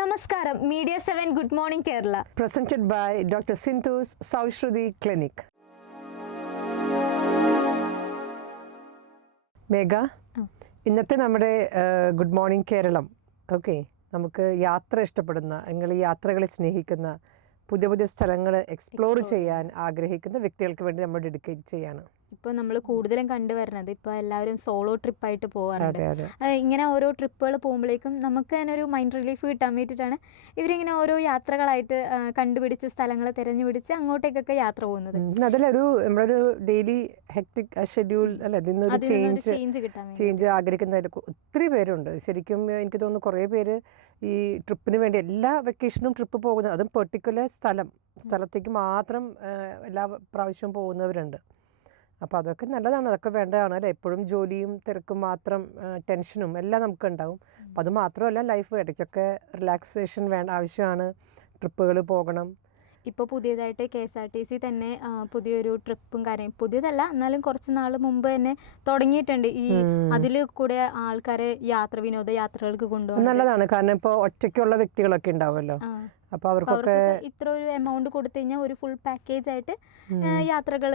നമസ്കാരം, media 7 good morning Kerala presented by doctor Sindhu's Sausruthi clinic. Megha, ഇന്നത്തെ നമ്മുടെ ഗുഡ് മോർണിംഗ് കേരളം നമുക്ക് യാത്ര ഇഷ്ടപ്പെടുന്ന, നിങ്ങൾ ഈ യാത്രകളെ സ്നേഹിക്കുന്ന, പുതിയ പുതിയ സ്ഥലങ്ങൾ എക്സ്പ്ലോർ ചെയ്യാൻ ആഗ്രഹിക്കുന്ന വ്യക്തികൾക്ക് വേണ്ടി നമ്മൾ ഡെഡിക്കേറ്റ് ചെയ്യാണ്. ഇപ്പോൾ നമ്മൾ കൂടുതലും കണ്ടുവരുന്നത് ഇപ്പോൾ എല്ലാവരും സോളോ ട്രിപ്പായിട്ട് പോകാറുണ്ട്. ഇങ്ങനെ ഓരോ ട്രിപ്പുകൾ പോകുമ്പോഴേക്കും നമുക്ക് തന്നെ ഒരു മൈൻഡ് റിലീഫ് കിട്ടാൻ വേണ്ടിയിട്ടാണ് ഇവരിങ്ങനെ ഓരോ യാത്രകളായിട്ട് കണ്ടുപിടിച്ച് സ്ഥലങ്ങൾ തിരഞ്ഞുപിടിച്ച് അങ്ങോട്ടേക്കൊക്കെ യാത്ര പോകുന്നത്. അതിലൊരു നമ്മളൊരു ഡെയിലി ഹെക്ടിക് ഷെഡ്യൂൾ അല്ലെ, അതിനൊരു ചേഞ്ച് ആഗ്രഹിക്കുന്നതിൽ ഒത്തിരി പേരുണ്ട്. ശരിക്കും എനിക്ക് തോന്നുന്നു കുറേ പേര് ഈ ട്രിപ്പിന് വേണ്ടി എല്ലാ വെക്കേഷനും ട്രിപ്പ് പോകുന്നത്, അതും പെർട്ടിക്കുലർ സ്ഥലത്തേക്ക് മാത്രം എല്ലാ പ്രാവശ്യവും പോകുന്നവരുണ്ട്. അപ്പോൾ അതൊക്കെ നല്ലതാണ്, അതൊക്കെ വേണ്ടതാണ് അല്ലേ. എപ്പോഴും ജോലിയും തിരക്കും മാത്രം, ടെൻഷനും എല്ലാം നമുക്ക് ഉണ്ടാവും. അപ്പം അത് മാത്രമല്ല, ലൈഫ് ഇടയ്ക്കൊക്കെ റിലാക്സേഷൻ ആവശ്യമാണ്, ട്രിപ്പുകൾ പോകണം. ഇപ്പോൾ പുതിയതായിട്ട് KSRTC തന്നെ പുതിയൊരു ട്രിപ്പും പുതിയതല്ല എന്നാലും കുറച്ച് നാൾ മുമ്പ് തന്നെ തുടങ്ങിയിട്ടുണ്ട്. ഈ അതിൽ കൂടെ ആൾക്കാരെ വിനോദയാത്രകൾക്ക് കൊണ്ടുപോകും. നല്ലതാണ്, കാരണം ഇപ്പോൾ ഒറ്റയ്ക്കുള്ള വ്യക്തികളൊക്കെ ഉണ്ടാവുമല്ലോ. അപ്പോൾ അവർക്കൊക്കെ ഇത്ര ഒരു എമൗണ്ട് കൊടുത്തു കഴിഞ്ഞാൽ ഒരു ഫുൾ പാക്കേജ് ആയിട്ട് യാത്രകൾ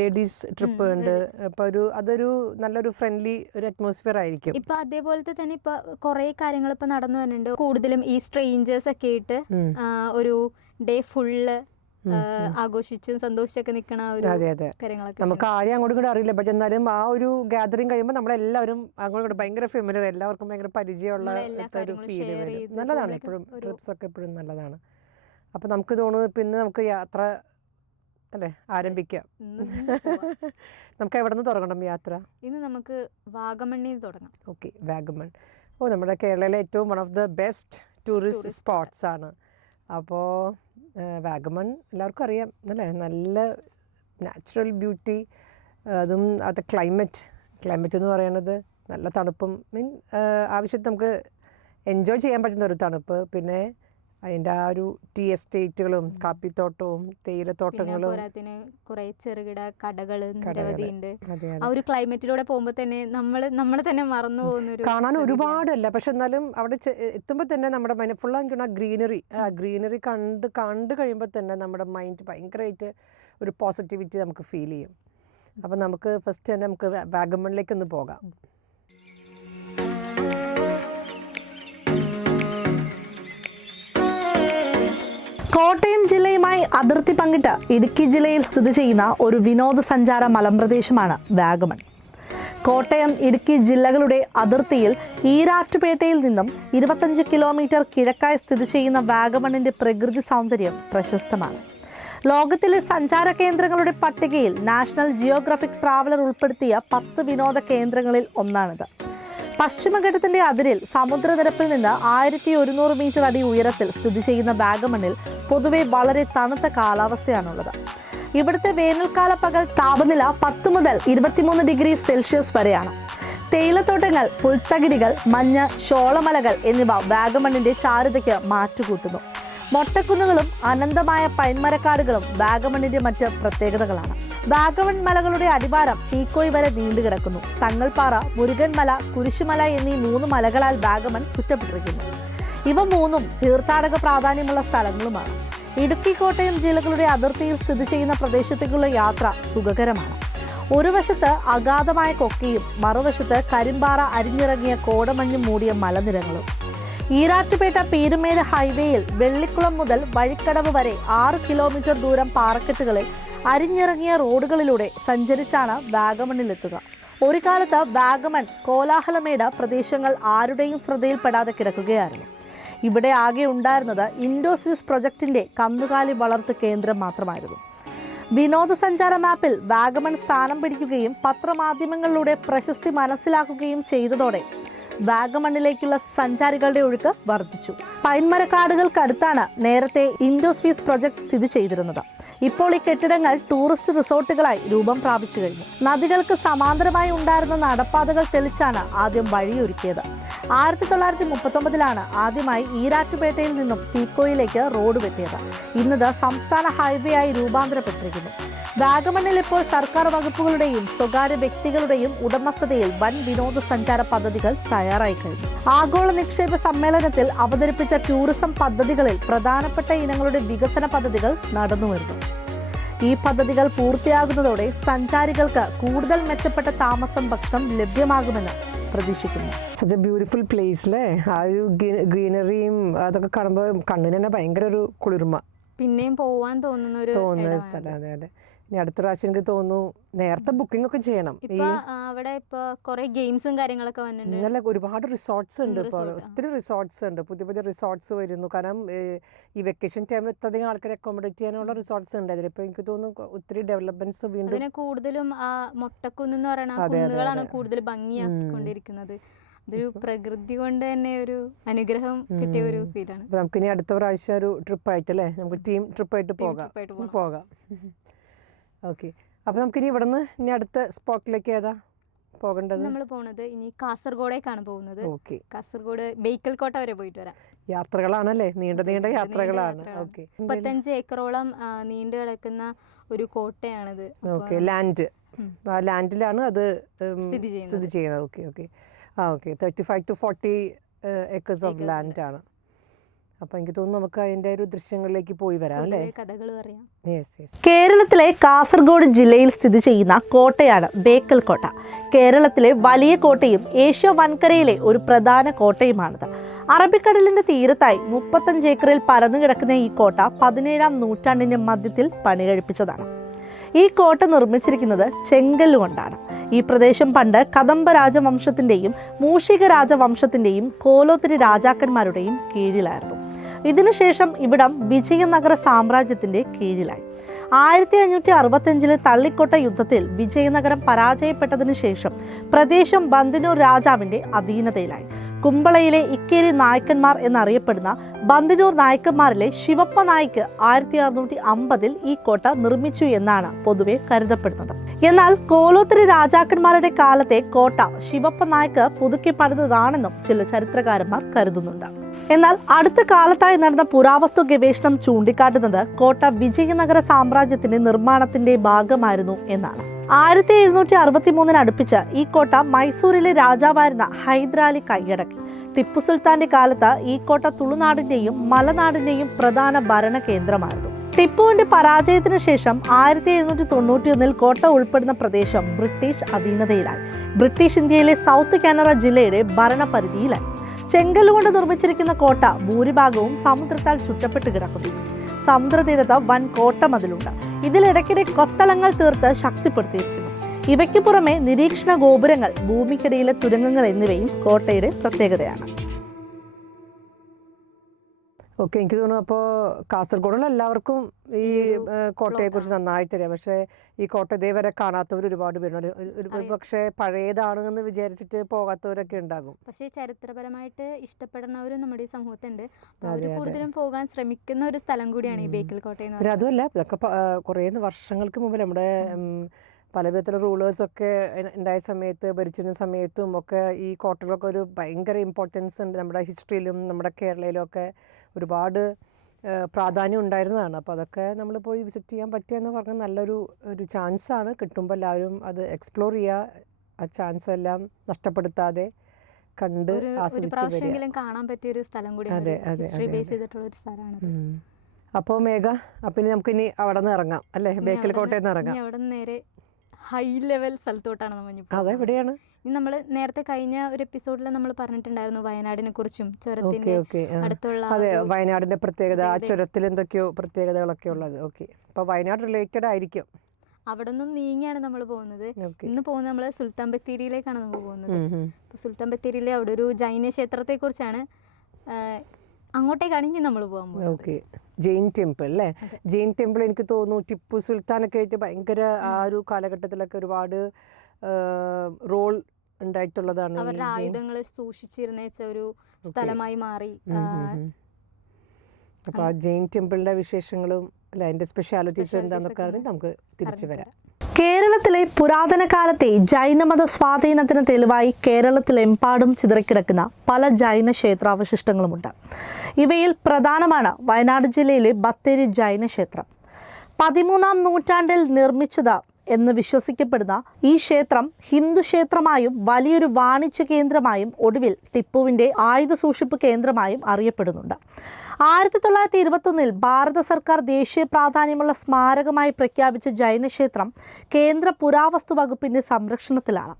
ലേഡീസ് ട്രിപ്പ് ഉണ്ട്. അപ്പോൾ അതൊരു നല്ലൊരു ഫ്രണ്ട്ലി ഒരു അറ്റ്മോസ്ഫിയർ ആയിരിക്കും. ഇപ്പൊ അതേപോലത്തെ തന്നെ ഇപ്പൊ കുറെ കാര്യങ്ങൾ ഇപ്പൊ നടന്നു വരുന്നുണ്ട്. കൂടുതലും ഈ സ്ട്രേഞ്ചേഴ്സ് ഒക്കെ ആയിട്ട് ഒരു ഡേ ഫുള്ള് ആഘോഷിച്ചും സന്തോഷിച്ചൊക്കെ നിൽക്കണ കാര്യങ്ങളൊക്കെ നമുക്ക് ആരെയും അങ്ങോട്ടും കൂടെ അറിയില്ല. പക്ഷെ എന്നാലും ആ ഒരു ഗാദറിങ് കഴിയുമ്പോൾ നമ്മളെല്ലാവരും അങ്ങോട്ടും കൂടെ ഭയങ്കര ഫെമിലിയർ, എല്ലാവർക്കും ഭയങ്കര പരിചയമുള്ള ഒരു ഫീൽ വരും. നല്ലതാണ്, എപ്പോഴും ട്രിപ്സ് ഒക്കെ എപ്പോഴും നല്ലതാണ്. അപ്പം നമുക്ക് തോന്നുന്നു പിന്നെ നമുക്ക് യാത്ര അല്ലേ ആരംഭിക്കാം. നമുക്ക് എവിടെ നിന്ന് തുടങ്ങണം യാത്ര? ഇന്ന് നമുക്ക് വാഗമണ്ണിൽ തുടങ്ങാം. ഓക്കെ, വാഗമൺ. നമ്മുടെ കേരളയിലെ ഏറ്റവും one of the best tourist spots ആണ്. അപ്പോൾ വാഗമൺ എല്ലാവർക്കും അറിയാം അല്ലേ, നല്ല നാച്ചുറൽ ബ്യൂട്ടി, അതും അത് ക്ലൈമറ്റ് എന്ന് പറയുന്നത് നല്ല തണുപ്പും ആവശ്യത്തിന് നമുക്ക് എൻജോയ് ചെയ്യാൻ പറ്റുന്ന ഒരു തണുപ്പ്. പിന്നെ അതിൻ്റെ ആ ഒരു ടീ എസ്റ്റേറ്റുകളും കാപ്പിത്തോട്ടവും തേയിലത്തോട്ടങ്ങളും കുറെ ചെറുകിട കടകൾ നിരവധിയുണ്ട്. ആ ഒരു ക്ലൈമറ്റിലൂടെ പോകുമ്പോൾ തന്നെ നമ്മളെ തന്നെ മറന്നു പോകുന്ന കാണാൻ ഒരുപാടല്ല, പക്ഷെ എന്നാലും അവിടെ എത്തുമ്പോൾ തന്നെ നമ്മുടെ മൈൻഡ് ഫുള്ളായിരിക്കണം ആ ഗ്രീനറി കണ്ട് കഴിയുമ്പോൾ തന്നെ നമ്മുടെ മൈൻഡ് ഭയങ്കരമായിട്ട് ഒരു പോസിറ്റിവിറ്റി നമുക്ക് ഫീൽ ചെയ്യും. അപ്പം നമുക്ക് ഫസ്റ്റ് തന്നെ നമുക്ക് വാഗമണിലേക്കൊന്ന് പോകാം. കോട്ടയം ജില്ലയുമായി അതിർത്തി പങ്കിട്ട് ഇടുക്കി ജില്ലയിൽ സ്ഥിതി ചെയ്യുന്ന ഒരു വിനോദസഞ്ചാര മലമ്പ്രദേശമാണ് വാഗമൺ. കോട്ടയം ഇടുക്കി ജില്ലകളുടെ അതിർത്തിയിൽ ഈരാറ്റുപേട്ടയിൽ നിന്നും 25 കിലോമീറ്റർ കിഴക്കായി സ്ഥിതി ചെയ്യുന്ന വാഗമണിന്റെ പ്രകൃതി സൗന്ദര്യം പ്രശസ്തമാണ്. ലോകത്തിലെ സഞ്ചാര കേന്ദ്രങ്ങളുടെ പട്ടികയിൽ നാഷണൽ ജിയോഗ്രാഫിക് ട്രാവലർ ഉൾപ്പെടുത്തിയ 10 വിനോദ കേന്ദ്രങ്ങളിൽ ഒന്നാണിത്. പശ്ചിമഘട്ടത്തിന്റെ അതിരിൽ സമുദ്രനിരപ്പിൽ നിന്ന് 1100 മീറ്റർ അടി ഉയരത്തിൽ സ്ഥിതി ചെയ്യുന്ന വാഗമണിൽ പൊതുവെ വളരെ തണുത്ത കാലാവസ്ഥയാണുള്ളത്. ഇവിടുത്തെ വേനൽക്കാല പകൽ താപനില 10 മുതൽ 23 ഡിഗ്രി സെൽഷ്യസ് വരെയാണ്. തേയിലത്തോട്ടങ്ങൾ, പുൽത്തകിടികൾ, മഞ്ഞ്, ഷോളമലകൾ എന്നിവ വാഗമണിന്റെ ചാരുതയ്ക്ക് മാറ്റുകൂട്ടുന്നു. മൊട്ടക്കുന്നുകളും അനന്തമായ പൈൻമരക്കാടുകളും വാഗമണിന്റെ മറ്റ് പ്രത്യേകതകളാണ്. വാഗമൺ മലകളുടെ അടിവാരം തീക്കോയ് വരെ നീണ്ടുകിടക്കുന്നു. തങ്ങൾപ്പാറ, മുരുകൻമല, കുരിശുമല എന്നീ 3 മലകളാൽ വാഗമൺ ചുറ്റപ്പെട്ടിരിക്കുന്നു. ഇവ 3ഉം തീർത്ഥാടക പ്രാധാന്യമുള്ള സ്ഥലങ്ങളുമാണ്. ഇടുക്കി, കോട്ടയം ജില്ലകളുടെ അതിർത്തിയിൽ സ്ഥിതി ചെയ്യുന്ന പ്രദേശത്തേക്കുള്ള യാത്ര സുഖകരമാണ്. ഒരു വശത്ത് അഗാധമായ കൊക്കയും മറുവശത്ത് കരിമ്പാറ അരിഞ്ഞിറങ്ങിയ കോടമഞ്ഞും മൂടിയ മലനിരകളും. ഈരാറ്റുപേട്ട പീരുമേട് ഹൈവേയിൽ വെള്ളിക്കുളം മുതൽ വഴിക്കടവ് വരെ 6 കിലോമീറ്റർ ദൂരം പാറക്കെട്ടുകളിൽ അരിഞ്ഞിറങ്ങിയ റോഡുകളിലൂടെ സഞ്ചരിച്ചാണ് വാഗമണിലെത്തുക. ഒരു കാലത്ത് വാഗമൺ കോലാഹലമേട് പ്രദേശങ്ങൾ ആരുടെയും ശ്രദ്ധയിൽപ്പെടാതെ കിടക്കുകയായിരുന്നു. ഇവിടെ ആകെ ഉണ്ടായിരുന്നത് ഇൻഡോ സ്വിസ് പ്രൊജക്ടിന്റെ കന്നുകാലി വളർത്തു കേന്ദ്രം മാത്രമായിരുന്നു. വിനോദസഞ്ചാര മാപ്പിൽ വാഗമൺ സ്ഥാനം പിടിക്കുകയും പത്രമാധ്യമങ്ങളിലൂടെ പ്രശസ്തി മനസ്സിലാക്കുകയും ചെയ്തതോടെ വാഗമണിലേക്കുള്ള സഞ്ചാരികളുടെ ഒഴുക്ക് വർദ്ധിച്ചു. പൈൻമരക്കാടുകൾക്കടുത്താണ് നേരത്തെ ഇൻഡോ സ്വിസ് പ്രൊജക്ട് സ്ഥിതി ചെയ്തിരുന്നത്. ഇപ്പോൾ ഈ കെട്ടിടങ്ങൾ ടൂറിസ്റ്റ് റിസോർട്ടുകളായി രൂപം പ്രാപിച്ചു കഴിഞ്ഞു. നദികൾക്ക് സമാന്തരമായി ഉണ്ടായിരുന്ന നടപ്പാതകൾ തെളിച്ചാണ് ആദ്യം വഴിയൊരുക്കിയത്. 1939 ആദ്യമായി ഈരാറ്റുപേട്ടയിൽ നിന്നും തീക്കോയിലേക്ക് റോഡ് വെട്ടിയത്. ഇന്നത് സംസ്ഥാന ഹൈവേ ആയി രൂപാന്തരപ്പെട്ടിരിക്കുന്നു. വാഗമണ്ണിൽ ഇപ്പോൾ സർക്കാർ വകുപ്പുകളുടെയും സ്വകാര്യ വ്യക്തികളുടെയും ഉടമസ്ഥതയിൽ വൻ വിനോദസഞ്ചാര പദ്ധതികൾ തയ്യാറായി കഴിഞ്ഞു. ആഗോള നിക്ഷേപ സമ്മേളനത്തിൽ അവതരിപ്പിച്ച ടൂറിസം പദ്ധതികളിൽ പ്രധാനപ്പെട്ട ഇനങ്ങളുടെ വികസന പദ്ധതികൾ നടന്നുവരുന്നു. ഈ പദ്ധതികൾ പൂർത്തിയാകുന്നതോടെ സഞ്ചാരികൾക്ക് കൂടുതൽ മെച്ചപ്പെട്ട താമസം ഭക്ഷണം ലഭ്യമാകുമെന്ന് പ്രതീക്ഷിക്കുന്നു. സച്ച് എ ബ്യൂട്ടിഫുൾ പ്ലേസ് അല്ലേ? ആ ഒരു ഗ്രീനറിയും അതൊക്കെ കാണുമ്പോൾ കണ്ണിന് തന്നെ ഭയങ്കര ഒരു കുളിർമ, പിന്നെയും പോവാൻ തോന്നുന്ന ഒരു സ്ഥലം. അതെ അതെ. ഇനി അടുത്ത പ്രാവശ്യം എനിക്ക് തോന്നുന്നു നേരത്തെ ബുക്കിംഗ് ഒക്കെ ചെയ്യണം. അവിടെ ഇപ്പൊ കുറെ ഗെയിംസും കാര്യങ്ങളൊക്കെ വന്നിട്ടുണ്ട്. നല്ല ഒരുപാട് റിസോർട്ട്സ് ഉണ്ട്. ഇപ്പോൾ ഒത്തിരി റിസോർട്ട്സ് ഉണ്ട്, പുതിയ പുതിയ റിസോർട്ട്സ് വരുന്നു. കാരണം ഈ വെക്കേഷൻ ടൈമിൽ ഇത്രയധികം ആൾക്കാരെ അക്കോമഡേറ്റ് ചെയ്യാനുള്ള റിസോർട്ട്സ് ഉണ്ട് അതിൽ. ഇപ്പൊ എനിക്ക് തോന്നുന്നു ഒത്തിരി ഡെവലപ്മെന്റ്സ് വീണ്ടും കൂടുതലും ആ മൊട്ടക്കുന്ന് എന്ന് പറയുന്ന കുന്നുകളാണ് കൂടുതൽ ഭംഗിയാക്കിക്കൊണ്ടിരിക്കുന്നത്. ഇതൊരു പ്രകൃതി കൊണ്ട് തന്നെ ഒരു അനുഗ്രഹം കിട്ടിയ ഒരു ഫീലാണ്. നമുക്കിനി അടുത്ത പ്രാവശ്യം ഒരു ട്രിപ്പായിട്ടല്ലേ, നമുക്ക് ടീം ട്രിപ്പായിട്ട് പോകാം. ഓക്കെ, അപ്പൊ നമുക്കിനി ഇവിടുന്ന് ഇനി അടുത്ത സ്പോട്ടിലേക്ക് ഏതാ പോകേണ്ടത്? നമ്മൾ പോണത് ഇനി കാസർഗോഡേക്കാണ് പോകുന്നത്. കാസർഗോഡ് ബേക്കൽ കോട്ട വരെ പോയിട്ട് വരാം. യാത്രകളാണല്ലേ, നീണ്ട യാത്രകളാണ്. 35 ഏക്കറോളം നീണ്ടു കിടക്കുന്ന ഒരു കോട്ടയാണിത്. ലാൻഡ്, ലാൻഡിലാണ് അത് സ്ഥിതി ചെയ്യുന്നത്. Okay 35 to 40 acres of land ആണ്. അപ്പൊ എനിക്ക് തോന്നുന്നു നമുക്ക് അതിന്റെ ഒരു ദൃശ്യങ്ങളിലേക്ക് പോയി വരാം അല്ലേ? കേരളത്തിലെ കാസർഗോഡ് ജില്ലയിൽ സ്ഥിതി ചെയ്യുന്ന കോട്ടയാണ് ബേക്കൽ കോട്ട. കേരളത്തിലെ വലിയ കോട്ടയും ഏഷ്യ വൻകരയിലെ ഒരു പ്രധാന കോട്ടയുമാണിത്. അറബിക്കടലിന്റെ തീരത്തായി 35 ഏക്കറിൽ പരന്നു കിടക്കുന്ന ഈ കോട്ട 17-ാം നൂറ്റാണ്ടിന്റെ മധ്യത്തിൽ പണി കഴിപ്പിച്ചതാണ്. ഈ കോട്ട നിർമ്മിച്ചിരിക്കുന്നത് ചെങ്കല്ലുകൊണ്ടാണ്. ഈ പ്രദേശം പണ്ട് കദംബ രാജവംശത്തിന്റെയും മൂഷിക രാജവംശത്തിന്റെയും കോലോത്തിരി രാജാക്കന്മാരുടെയും കീഴിലായിരുന്നു. ഇതിനുശേഷം ഇവിടം വിജയനഗര സാമ്രാജ്യത്തിന്റെ കീഴിലായി. 1565 തള്ളിക്കോട്ട യുദ്ധത്തിൽ വിജയനഗരം പരാജയപ്പെട്ടതിനു ശേഷം പ്രദേശം ബന്ദിനൂർ രാജാവിന്റെ അധീനതയിലായി. കുമ്പളയിലെ ഇക്കേരി നായക്കന്മാർ എന്നറിയപ്പെടുന്ന ബന്ദിനൂർ നായക്കന്മാരിലെ ശിവപ്പ നായിക്ക് 1650 ഈ കോട്ട നിർമ്മിച്ചു എന്നാണ് പൊതുവെ കരുതപ്പെടുന്നത്. എന്നാൽ കോലോത്തിരി രാജാക്കന്മാരുടെ കാലത്തെ കോട്ട ശിവപ്പ നായിക്ക് പുതുക്കി പണിതതാണെന്നും ചില ചരിത്രകാരന്മാർ കരുതുന്നുണ്ട്. എന്നാൽ അടുത്ത കാലത്തായി നടന്ന പുരാവസ്തു ഗവേഷണം ചൂണ്ടിക്കാട്ടുന്നത് കോട്ട വിജയനഗര സാമ്രാജ്യത്തിന്റെ നിർമ്മാണത്തിന്റെ ഭാഗമായിരുന്നു എന്നാണ്. 1763 അടുപ്പിച്ച് ഈ കോട്ട മൈസൂരിലെ രാജാവായിരുന്ന ഹൈദരാലി കൈയടക്കി. ടിപ്പു സുൽത്താന്റെ കാലത്ത് ഈ കോട്ട തുളുനാടിന്റെയും മലനാടിന്റെയും പ്രധാന ഭരണ കേന്ദ്രമായിരുന്നു. ടിപ്പുവിന്റെ പരാജയത്തിന് ശേഷം 1791 കോട്ട ഉൾപ്പെടുന്ന പ്രദേശം ബ്രിട്ടീഷ് അധീനതയിലായി. ബ്രിട്ടീഷ് ഇന്ത്യയിലെ സൗത്ത് കാനറ ജില്ലയുടെ ഭരണപരിധിയിലായി. ചെങ്കല്ലുകൊണ്ട് നിർമ്മിച്ചിരിക്കുന്ന കോട്ട ഭൂരിഭാഗവും സമുദ്രത്താൽ ചുറ്റപ്പെട്ട് കിടക്കുന്നു. സമുദ്രതീരത്ത് വൻ കോട്ടമതിലുണ്ട്. ഇതിലിടയ്ക്കിടെ കൊത്തളങ്ങൾ തീർത്ത് ശക്തിപ്പെടുത്തിയിരിക്കുന്നു. ഇവയ്ക്ക് പുറമെ നിരീക്ഷണ ഗോപുരങ്ങൾ, ഭൂമിക്കടിയിലെ തുരങ്കങ്ങൾ എന്നിവയും കോട്ടയുടെ പ്രത്യേകതയാണ്. ഓക്കെ, എനിക്ക് തോന്നുന്നു അപ്പോൾ കാസർഗോഡുള്ള എല്ലാവർക്കും ഈ കോട്ടയെക്കുറിച്ച് നന്നായിട്ടറിയാം. പക്ഷേ ഈ കോട്ട ഇതേവരെ കാണാത്തവർ ഒരുപാട് പേരുണ്ട്. ഒരു പക്ഷേ പഴയതാണെന്ന് വിചാരിച്ചിട്ട് പോകാത്തവരൊക്കെ ഉണ്ടാകും. പക്ഷേ ചരിത്രപരമായിട്ട് ഇഷ്ടപ്പെടുന്നവരും നമ്മുടെ ഈ സമൂഹത്തുണ്ട്. അവർ കൂടുതലും പോകാൻ ശ്രമിക്കുന്ന ഒരു സ്ഥലം കൂടിയാണ് ഈ ബേക്കൽ കോട്ട എന്ന് പറയുന്നത്. അതുമല്ല, ഇതൊക്കെ കുറേ വർഷങ്ങൾക്ക് മുമ്പ് നമ്മുടെ പല വിധത്തിലുള്ള റൂളേഴ്സൊക്കെ ഉണ്ടായ സമയത്ത്, ഭരിച്ചിരുന്ന സമയത്തും ഒക്കെ ഈ കോട്ടകളൊക്കെ ഒരു ഭയങ്കര ഇമ്പോർട്ടൻസ് ഉണ്ട്. നമ്മുടെ ഹിസ്റ്ററിയിലും നമ്മുടെ കേരളയിലും ഒക്കെ ഒരുപാട് പ്രാധാന്യം ഉണ്ടായിരുന്നതാണ്. അപ്പോൾ അതൊക്കെ നമ്മൾ പോയി വിസിറ്റ് ചെയ്യാൻ പറ്റുകയെന്ന് പറഞ്ഞാൽ നല്ലൊരു ചാൻസാണ്. കിട്ടുമ്പോൾ എല്ലാവരും അത് എക്സ്പ്ലോർ ചെയ്യുക. ആ ചാൻസ് എല്ലാം നഷ്ടപ്പെടുത്താതെ കണ്ട് ആസ്വദിച്ച് വരിക. കാണാൻ പറ്റിയ ഒരു സ്ഥലം കൂടിയാണ്. അപ്പോൾ മേഘ, അപ്പം നമുക്കിനി അവിടെ നിന്ന് ഇറങ്ങാം അല്ലേ? ബേക്കൽ കോട്ടയിൽ നിന്ന് ഇറങ്ങാം. അവിടെ നിന്ന് നേരെ ഹൈ ലെവൽ സ്ഥലത്തോട്ടാണ് നമ്മൾ. അതെവിടെയാണ്? നമ്മൾ നേരത്തെ കഴിഞ്ഞ ഒരു എപ്പിസോഡിൽ നമ്മൾ പറഞ്ഞിട്ടുണ്ടായിരുന്നു വയനാടിനെ കുറിച്ചും ചുരത്തിന്റെ അടുത്തുള്ള. അതെ, വയനാടിന്റെ പ്രത്യേകത, ആ ചുരത്തിൽ എന്തൊക്കെയോ പ്രത്യേകതകളൊക്കെ ഉള്ളത്. ഓക്കെ, അപ്പോൾ വയനാട് റിലേറ്റഡ് ആയിരിക്കും. അവിടെ നിന്നും നീങ്ങിയാണ് നമ്മൾ പോകുന്നത്. ഇന്ന് പോകുന്നത് നമ്മൾ സുൽത്താൻ ബത്തേരിയിലേക്കാണ് നമ്മൾ പോകുന്നത്. അപ്പോൾ സുൽത്താൻ ബത്തേരിയിലെ അവിടെ ഒരു ജൈന ക്ഷേത്രത്തെ കുറിച്ചാണ്, അങ്ങോട്ടേക്കാണ് ഇനി നമ്മൾ പോകാൻ പോകുന്നത്. ഓക്കെ, ജെയിൻ ടെമ്പിൾ അല്ലേ? ജെയിൻ ടെമ്പിൾ എനിക്ക് തോന്നുന്നു ടിപ്പു സുൽത്താനൊക്കെ ആയിട്ട് ഭയങ്കര ആ ഒരു കാലഘട്ടത്തിലൊക്കെ ഒരുപാട് റോൾ ഉണ്ടായിട്ടുള്ളതാണ്. അവരുടെ ആയുധങ്ങൾ സൂക്ഷിച്ചിരുന്ന ഒരു സ്ഥലമായി മാറി. അപ്പോൾ ആ ജെയിൻ ടെമ്പിളിന്റെ വിശേഷങ്ങളും അല്ല അതിന്റെ സ്പെഷ്യാലിറ്റീസ് എന്താണെന്നൊക്കെ നമുക്ക് തിരിച്ചു വരാം. കേരളത്തിലെ പുരാതന കാലത്തെ ജൈനമത സ്വാധീനത്തിന് തെളിവായി കേരളത്തിലെമ്പാടും ചിതറിക്കിടക്കുന്ന പല ജൈന ക്ഷേത്രാവശിഷ്ടങ്ങളുമുണ്ട്. ഇവയിൽ പ്രധാനമാണ് വയനാട് ജില്ലയിലെ ബത്തേരി ജൈന ക്ഷേത്രം. 13-ാം നൂറ്റാണ്ടിൽ നിർമ്മിച്ചത് എന്ന് വിശ്വസിക്കപ്പെടുന്ന ഈ ക്ഷേത്രം ഹിന്ദു ക്ഷേത്രമായും വലിയൊരു വാണിജ്യ കേന്ദ്രമായും ഒടുവിൽ ടിപ്പുവിൻ്റെ ആയുധ സൂക്ഷിപ്പ് കേന്ദ്രമായും അറിയപ്പെടുന്നുണ്ട്. 1921 ഭാരത സർക്കാർ ദേശീയ പ്രാധാന്യമുള്ള സ്മാരകമായി പ്രഖ്യാപിച്ച ജൈനക്ഷേത്രം കേന്ദ്ര പുരാവസ്തു വകുപ്പിൻ്റെ സംരക്ഷണത്തിലാണ്.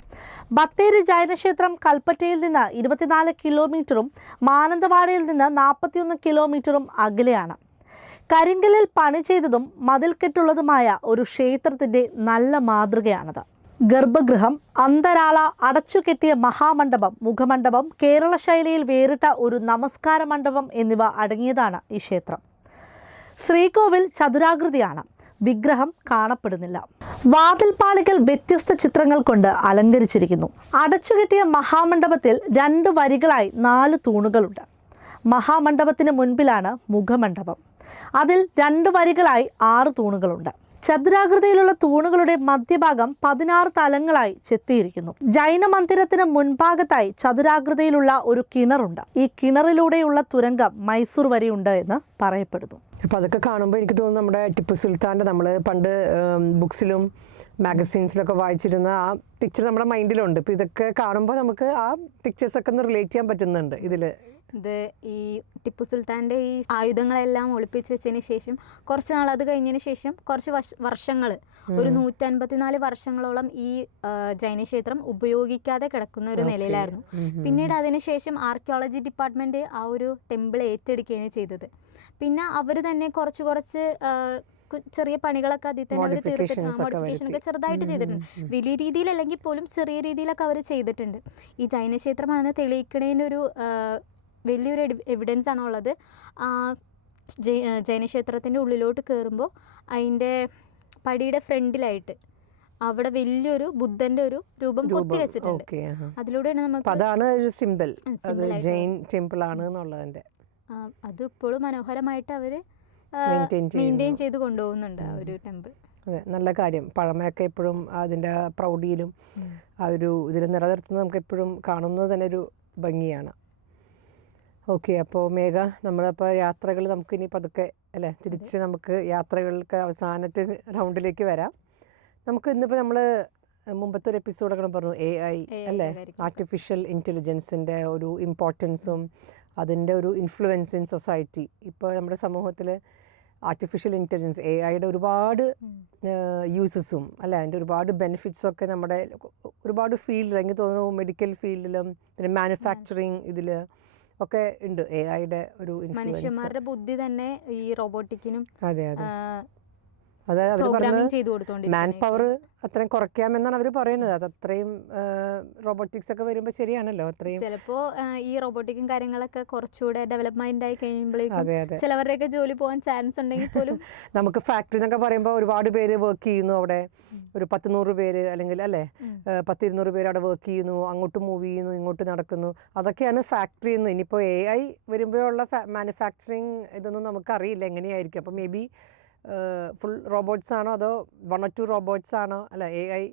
ബത്തേരി ജൈനക്ഷേത്രം കൽപ്പറ്റയിൽ നിന്ന് 24 കിലോമീറ്ററും മാനന്തവാടിയിൽ നിന്ന് 41 കിലോമീറ്ററും അകലെയാണ്. കരിങ്കല്ലിൽ പണി ചെയ്തതും മതിൽക്കെട്ടുള്ളതുമായ ഒരു ക്ഷേത്രത്തിൻ്റെ നല്ല മാതൃകയാണത്. ഗർഭഗൃഹം, അന്തരാള, അടച്ചുകെട്ടിയ മഹാമണ്ഡപം, മുഖമണ്ഡപം, കേരള ശൈലിയിൽ വേറിട്ട ഒരു നമസ്കാര മണ്ഡപം എന്നിവ അടങ്ങിയതാണ് ഈ ക്ഷേത്രം. ശ്രീകോവിൽ ചതുരാകൃതിയാണ്. വിഗ്രഹം കാണപ്പെടുന്നില്ല. വാതിൽപ്പാളികൾ വ്യത്യസ്ത ചിത്രങ്ങൾ കൊണ്ട് അലങ്കരിച്ചിരിക്കുന്നു. അടച്ചുകെട്ടിയ മഹാമണ്ഡപത്തിൽ 2 വരികളായി 4 തൂണുകളുണ്ട്. മഹാമണ്ഡപത്തിന് മുൻപിലാണ് മുഖമണ്ഡപം. അതിൽ 2 വരികളായി 6 തൂണുകളുണ്ട്. ചതുരാകൃതിയിലുള്ള തൂണുകളുടെ മധ്യഭാഗം 16 തലങ്ങളായി ചെത്തിയിരിക്കുന്നു. ജൈന മന്ദിരത്തിന് മുൻഭാഗത്തായി ചതുരാകൃതിയിലുള്ള ഒരു കിണറുണ്ട്. ഈ കിണറിലൂടെയുള്ള തുരങ്കം മൈസൂർ വരെയുണ്ട് എന്ന് പറയപ്പെടുന്നു. അപ്പോൾ അതൊക്കെ കാണുമ്പോൾ എനിക്ക് തോന്നുന്നു നമ്മുടെ ടിപ്പു സുൽത്താൻ്റെ നമ്മൾ പണ്ട് ബുക്സിലും മാഗസീൻസിലൊക്കെ വായിച്ചിരുന്ന ആ പിക്ചർ നമ്മുടെ മൈൻഡിലുണ്ട്. ഇപ്പോൾ ഇതൊക്കെ കാണുമ്പോൾ നമുക്ക് ആ പിക്ചേഴ്സൊക്കെ ഒന്ന് റിലേറ്റ് ചെയ്യാൻ പറ്റുന്നുണ്ട് ഇതിൽ. ഇത് ഈ ടിപ്പു സുൽത്താൻ്റെ ഈ ആയുധങ്ങളെല്ലാം ഒളിപ്പിച്ച് വെച്ചതിന് ശേഷം കുറച്ച് നാൾ അത് കഴിഞ്ഞതിന് ശേഷം കുറച്ച് വർഷങ്ങൾ, ഒരു 154 വർഷങ്ങളോളം ഈ ജൈനക്ഷേത്രം ഉപയോഗിക്കാതെ കിടക്കുന്ന ഒരു നിലയിലായിരുന്നു. പിന്നീട് അതിനുശേഷം ആർക്കിയോളജി ഡിപ്പാർട്ട്മെൻറ്റ് ആ ഒരു ടെമ്പിൾ ഏറ്റെടുക്കുകയാണ് ചെയ്തത്. പിന്നെ അവർ തന്നെ കുറച്ച് ചെറിയ പണികളൊക്കെ അതിൽ തന്നെ അവർ തീർത്തിട്ടുണ്ട്. മോഡിഫിക്കേഷൻ ഒക്കെ ചെറുതായിട്ട് ചെയ്തിട്ടുണ്ട്. വലിയ രീതിയിലല്ലെങ്കിൽ പോലും ചെറിയ രീതിയിലൊക്കെ അവർ ചെയ്തിട്ടുണ്ട്. ഈ ജൈനക്ഷേത്രമാണെന്ന് തെളിയിക്കണേനൊരു വലിയൊരു എവിഡൻസ് ആണുള്ളത്. ജൈനക്ഷേത്രത്തിൻ്റെ ഉള്ളിലോട്ട് കയറുമ്പോൾ അതിൻ്റെ പടിയുടെ ഫ്രണ്ടിലായിട്ട് അവിടെ വലിയൊരു ബുദ്ധൻ്റെ ഒരു രൂപം കൊത്തി വെച്ചിട്ടുണ്ട്. അതിലൂടെയാണ് നമുക്ക് അതാണ് ഒരു സിമ്പിൾ, അത് ജൈൻ ടെമ്പിൾ ആണ് എന്നുള്ളതിൻ്റെ. അത് ഇപ്പോഴും മനോഹരമായിട്ട് അവർ മെയിൻറ്റെയിൻ ചെയ്ത് കൊണ്ടുപോകുന്നുണ്ട് ആ ഒരു ടെമ്പിൾ. അതെ, നല്ല കാര്യം. പഴമയൊക്കെ എപ്പോഴും അതിൻ്റെ പ്രൗഢിയിലും ആ ഒരു ഇതിൽ നിലനിർത്തുന്നത് നമുക്ക് എപ്പോഴും കാണുന്നത് തന്നെ ഒരു ഭംഗിയാണ്. ഓക്കെ, അപ്പോൾ മേഘ, നമ്മളപ്പോൾ യാത്രകൾ നമുക്കിനി പതുക്കെ അല്ലേ തിരിച്ച് നമുക്ക് യാത്രകൾക്ക് അവസാനത്തെ റൗണ്ടിലേക്ക് വരാം. നമുക്ക് ഇന്നിപ്പോൾ നമ്മൾ മുമ്പത്തെ ഒരു എപ്പിസോഡൊക്കെ പറഞ്ഞു AI അല്ലേ, ആർട്ടിഫിഷ്യൽ ഇൻ്റലിജൻസിൻ്റെ ഒരു ഇമ്പോർട്ടൻസും അതിൻ്റെ ഒരു ഇൻഫ്ലുവൻസ് ഇൻ സൊസൈറ്റി. ഇപ്പോൾ നമ്മുടെ സമൂഹത്തിൽ ആർട്ടിഫിഷ്യൽ ഇൻ്റലിജൻസ് AIയുടെ ഒരുപാട് യൂസസും അല്ലേ, അതിൻ്റെ ഒരുപാട് ബെനിഫിറ്റ്സൊക്കെ നമ്മുടെ ഒരുപാട് ഫീൽഡിൽ എനിക്ക് തോന്നുന്നു, മെഡിക്കൽ ഫീൽഡിലും പിന്നെ മാനുഫാക്ചറിങ് ഇതിൽ ഒക്കെ ഉണ്ട് AIയുടെ ഒരു ഇൻഫ്ലുവൻസ്. മനുഷ്യന്മാരുടെ ബുദ്ധി തന്നെ ഈ റോബോട്ടിക്കിനും അതെ അതെ അതായത് അവർ പറഞ്ഞത് മാൻ പവർ അത്രയും കുറയ്ക്കാമെന്നാണ് അവർ പറയുന്നത്. അത് അത്രയും റോബോട്ടിക്സ് ഒക്കെ വരുമ്പോൾ ശരിയാണല്ലോ, അത്രയും ചിലപ്പോൾ ഈ റോബോട്ടിക്കും കാര്യങ്ങളൊക്കെ കുറച്ചുകൂടെ ഡെവലപ്മെന്റ് ആയി കഴിയുമ്പോഴേക്കും ചിലവരുടെയൊക്കെ ജോലി പോകാൻ ചാൻസ് ഉണ്ടെങ്കിൽ പോലും നമുക്ക് ഫാക്ടറി എന്നൊക്കെ പറയുമ്പോൾ ഒരുപാട് പേര് വർക്ക് ചെയ്യുന്നു അവിടെ, ഒരു 100-100 പേര് അല്ലെങ്കിൽ അല്ലേ 10-200 പേര് അവിടെ വർക്ക് ചെയ്യുന്നു, അങ്ങോട്ട് മൂവ് ചെയ്യുന്നു, ഇങ്ങോട്ട് നടക്കുന്നു. അതൊക്കെയാണ് ഫാക്ടറി എന്ന്. ഇനിയിപ്പോൾ AI വരുമ്പോഴുള്ള മാനുഫാക്ചറിങ് ഇതൊന്നും നമുക്കറിയില്ല എങ്ങനെയായിരിക്കും. അപ്പോൾ മേ ബി ഫുൾ റോബോട്ട്സ് ആണോ അതോ 1 or 2 റോബോട്ട്സ് ആണോ അല്ല AI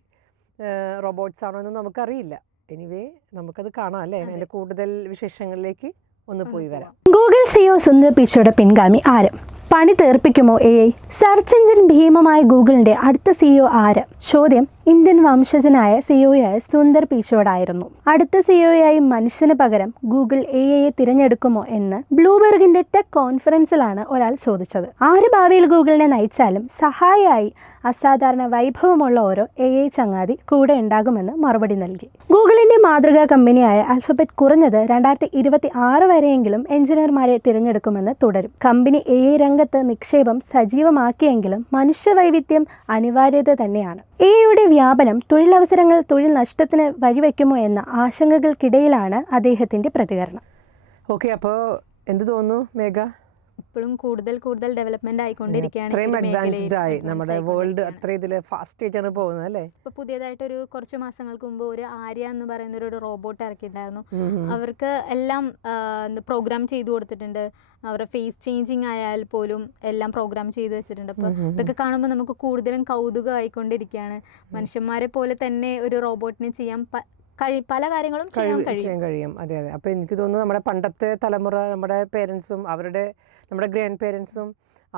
റോബോട്ട്സ് ആണോ എന്ന് നമുക്കറിയില്ല. എനിവേ നമുക്കത് കാണാം അല്ലേ. അതിൻ്റെ കൂടുതൽ വിശേഷങ്ങളിലേക്ക് ഒന്ന് പോയി വരാം. ഗൂഗിൾ CEO സുന്ദർ പിച്ചോയുടെ പിൻഗാമി ആര്? പണി തീർപ്പിക്കുമോ AI? സെർച്ച് എഞ്ചിൻ ഭീമമായ ഗൂഗിളിന്റെ അടുത്ത CEO ആര്? ചോദ്യം ഇന്ത്യൻ വംശജനായ CEOയായ സുന്ദർ പിച്ചോടായിരുന്നു. അടുത്ത CEOയായി മനുഷ്യന് പകരം ഗൂഗിൾ AIയെ തിരഞ്ഞെടുക്കുമോ എന്ന് ബ്ലൂബെർഗിന്റെ ടെക് കോൺഫറൻസിലാണ് ഒരാൾ ചോദിച്ചത്. ആര് ഭാവിയിൽ ഗൂഗിളിനെ നയിച്ചാലും സഹായിയായി അസാധാരണ വൈഭവമുള്ള ഓരോ AI ചങ്ങാതി കൂടെ ഉണ്ടാകുമെന്ന് മറുപടി നൽകി. ഗൂഗിളിന്റെ മാതൃകാ കമ്പനിയായ ആൽഫബറ്റ് കുറഞ്ഞത് 2026 വരെയെങ്കിലും എഞ്ചിനീയർമാരെ തിരഞ്ഞെടുക്കുമെന്ന് തുടരും. കമ്പനി AI രംഗത്ത് നിക്ഷേപം സജീവമാക്കിയെങ്കിലും മനുഷ്യവൈവിധ്യം അനിവാര്യത തന്നെയാണ്. AIയുടെ വ്യാപനം തൊഴിലവസരങ്ങൾ തൊഴിൽ നഷ്ടത്തിന് വഴിവെക്കുമോ എന്ന ആശങ്കകൾക്കിടയിലാണ് അദ്ദേഹത്തിന്റെ പ്രതികരണം. ഓക്കെ, അപ്പോൾ എന്ത് തോന്നുന്നു മേഘ? ഇപ്പോഴും കൂടുതൽ ഡെവലപ്മെന്റ് ആയിക്കൊണ്ടിരിക്കുകയാണ്. നമ്മുടെ വേൾഡ് അത്ര ഇതിൽ ഫാസ്റ്റ് ആയിട്ടാണ് പോകുന്നത് അല്ലേ. ഇപ്പൊ പുതിയതായിട്ടൊരു കുറച്ച് മാസങ്ങൾക്ക് മുമ്പ് ഒരു ആര്യ എന്ന് പറയുന്ന ഒരു റോബോട്ട് ഇറക്കിയിട്ടുണ്ടായിരുന്നു. അവർക്ക് എല്ലാം പ്രോഗ്രാം ചെയ്തു കൊടുത്തിട്ടുണ്ട്. അവരുടെ ഫേസ് ചേഞ്ചിങ് ആയാൽ പോലും എല്ലാം പ്രോഗ്രാം ചെയ്ത് വെച്ചിട്ടുണ്ട്. അപ്പോൾ ഇതൊക്കെ കാണുമ്പോൾ നമുക്ക് കൂടുതലും കൗതുകമായിക്കൊണ്ടിരിക്കുകയാണ്. മനുഷ്യന്മാരെ പോലെ തന്നെ ഒരു റോബോട്ടിനെ ചെയ്യാൻ പല കാര്യങ്ങളും ചെയ്യാൻ കഴിയും. അതെ അതെ. അപ്പോൾ എനിക്ക് തോന്നുന്നു നമ്മുടെ പണ്ടത്തെ തലമുറ, നമ്മുടെ പേരൻസും നമ്മുടെ ഗ്രാൻഡ് പേരൻസും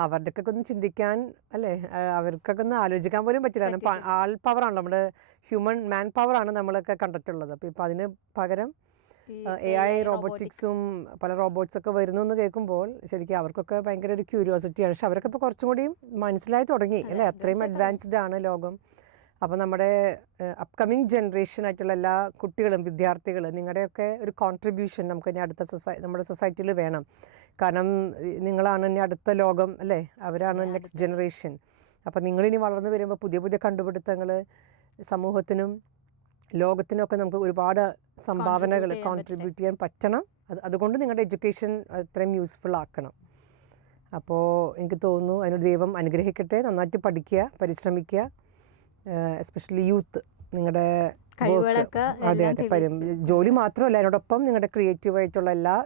അവരുടെയൊക്കെ ഒന്ന് ചിന്തിക്കാൻ അല്ലേ, അവർക്കൊക്കെ ഒന്ന് ആലോചിക്കാൻ പോലും പറ്റില്ല. കാരണം ആൾ പവറാണ്, നമ്മുടെ മാൻ പവറാണ് നമ്മളൊക്കെ കണ്ടിട്ടുള്ളത്. അപ്പോൾ ഇപ്പോൾ അതിന് പകരം AI റോബോട്ടിക്സും പല റോബോട്ട്സൊക്കെ വരുന്നു എന്ന് കേൾക്കുമ്പോൾ ശരിക്കും അവർക്കൊക്കെ ഭയങ്കര ഒരു ക്യൂരിയോസിറ്റിയാണ്. പക്ഷെ അവരൊക്കെ ഇപ്പോൾ കുറച്ചും കൂടി മനസ്സിലായി തുടങ്ങി അല്ലേ, അത്രയും അഡ്വാൻസ്ഡ് ആണ് ലോകം. അപ്പോൾ നമ്മുടെ അപ്കമിങ് ജനറേഷൻ ആയിട്ടുള്ള എല്ലാ കുട്ടികളും വിദ്യാർത്ഥികളും നിങ്ങളുടെയൊക്കെ ഒരു കോൺട്രിബ്യൂഷൻ നമുക്ക് ഇനി നമ്മുടെ സൊസൈറ്റിയിൽ വേണം. കാരണം നിങ്ങളാണ് ഇനി അടുത്ത ലോകം അല്ലേ, അവരാണ് നെക്സ്റ്റ് ജനറേഷൻ. അപ്പോൾ നിങ്ങളിനി വളർന്നു വരുമ്പോൾ പുതിയ പുതിയ കണ്ടുപിടുത്തങ്ങൾ സമൂഹത്തിനും ലോകത്തിനൊക്കെ നമുക്ക് ഒരുപാട് സംഭാവനകൾ കോൺട്രിബ്യൂട്ട് ചെയ്യാൻ പറ്റണം. അതുകൊണ്ട് നിങ്ങളുടെ എഡ്യൂക്കേഷൻ അത്രയും യൂസ്ഫുൾ ആക്കണം. അപ്പോൾ എനിക്ക് തോന്നുന്നു അതിനൊരു ദൈവം അനുഗ്രഹിക്കട്ടെ. നന്നായിട്ട് പഠിക്കുക, പരിശ്രമിക്കുക. എസ്പെഷ്യലി യൂത്ത്, നിങ്ങളുടെ അതെ അതെ ജോലി മാത്രമല്ല, അതിനോടൊപ്പം നിങ്ങളുടെ ക്രിയേറ്റീവായിട്ടുള്ള എല്ലാ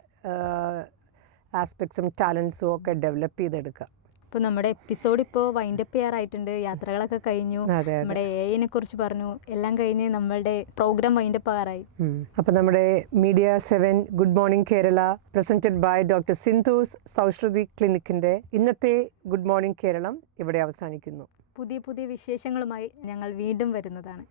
ആസ്പെക്ട്സും ടാലൻസും ഒക്കെ ഡെവലപ്പ് ചെയ്തെടുക്കുക. ഇപ്പോൾ നമ്മുടെ എപ്പിസോഡ് ഇപ്പോൾ വൈൻഡപ്പ് ചെയ്യാറായിട്ടുണ്ട്. യാത്രകളൊക്കെ കഴിഞ്ഞു, നമ്മുടെ AI കുറിച്ച് പറഞ്ഞു, എല്ലാം കഴിഞ്ഞ് നമ്മളുടെ പ്രോഗ്രാം വൈൻഡപ്പ് ആകാറായി. അപ്പോൾ നമ്മുടെ media 7 good morning Kerala presented by doctor Sindhu's Sausruthi ക്ലിനിക്കിൻ്റെ ഇന്നത്തെ ഗുഡ് മോർണിംഗ് കേരളം ഇവിടെ അവസാനിക്കുന്നു. പുതിയ പുതിയ വിശേഷങ്ങളുമായി ഞങ്ങൾ വീണ്ടും വരുന്നതാണ്.